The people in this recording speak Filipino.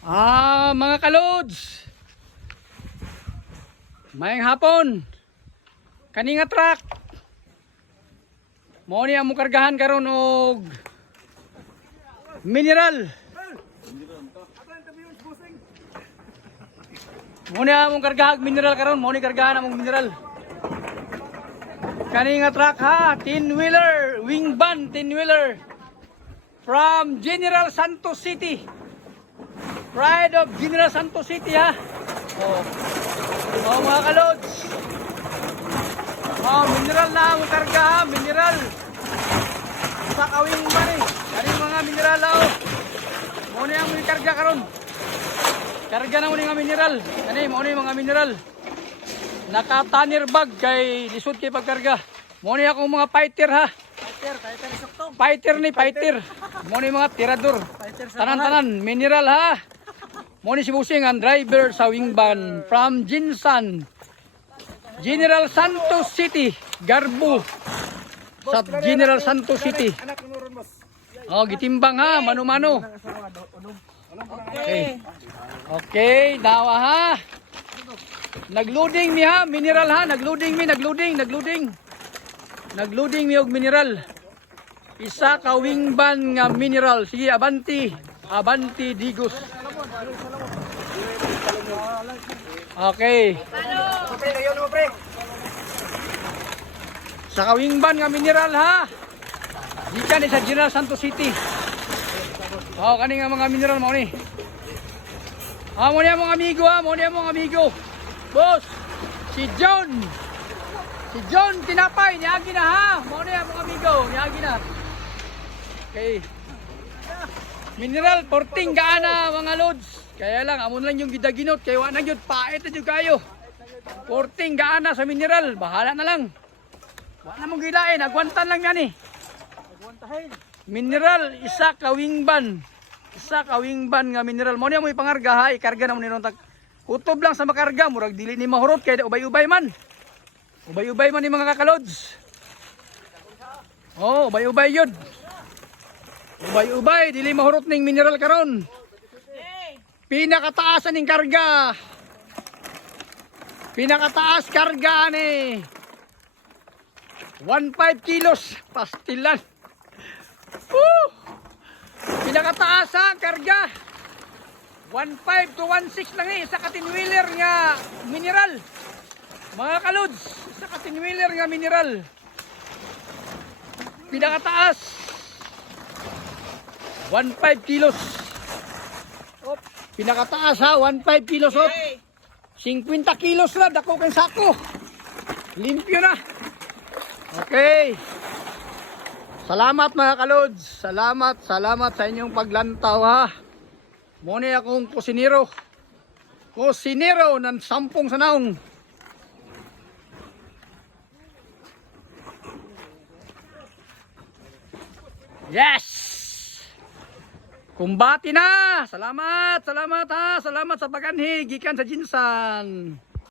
Mga kalods, mayang hapon, kaninga truck mo ni among kargahan karon og mineral. Mo ni among kargahan mineral karon, mo ni kargahan among mineral. Kaninga truck ha, 10-wheeler, wing van 10-wheeler from General Santos City. Pride of General Santos City ha. Mga kalods. Mineral na ang karga ha, mineral. Sa kawing man eh. Kani mga mineral ha. Muna yung mga karga karon. Karga na muna yung mineral. Kani muna yung mga mineral. Naka-tanner bag kay lisod kay pagkarga. Muna akong mga fighter ha. Fighter suktong. Fighter ni fighter. Muna yung mga tirador. Tanan-tanan, mineral ha. Muna si Busing ang driver sa wing van from Jinsan, General Santos City, Garbu. Sa General Santos City. Gitimbang ha, mano-mano. Okay, dawa ha. Nagloading mi ha, mineral ha, nagloading mi og mineral. Isa ka wing van nga mineral. Sige, Abanti Digos. Okay. Sa kawing van nga mineral ha. Gikan ni sa General Santos City. Kani nga mga mineral mo ni. Mo ni among amigo ha, mo ni among amigo. Boss, si John Tinapay, niagi na ha. Mo ni among amigo, niagi na. Okay. Mineral, porting gaana mga lods. Kaya lang, amon lang yung gidaginot. Kaya wala yun, pait na yun kayo. Porting gaana sa mineral. Bahala na lang. Wala mong gilain, agwantan lang yan eh. Mineral, isa kawing ban. Isa kawing ban nga mineral. Mo niya mo ipangarga ha, ikarga na mo niron. Kutob lang sa makarga, murag dili ni mahurot. Kaya ubay-ubay man. Ubay-ubay man ni mga kakalods. Ubay-ubay yun. Ubay-ubay, dili mahurot ning mineral karon. Pinakataasan ning karga. Pinakataas karga ni 15 kilos pastilan. Pinakataas ha, karga 15 to 16 lang eh, sa katinwheeler nga mineral. Mga kalods, sa katinwheeler nga mineral. Pinakataas 15 kilos. Pinakataas ha, 15 kilos. 50 kilos na, dako kang sako. Limpyo na. Okay. Salamat mga kalods. Salamat sa inyong paglantaw ha. Muna akong kusinero. Kusinero ng 10 sanaong. Yes! Kumbati na! Salamat ha! Salamat sa paganhi! Gikan sa Jinsan!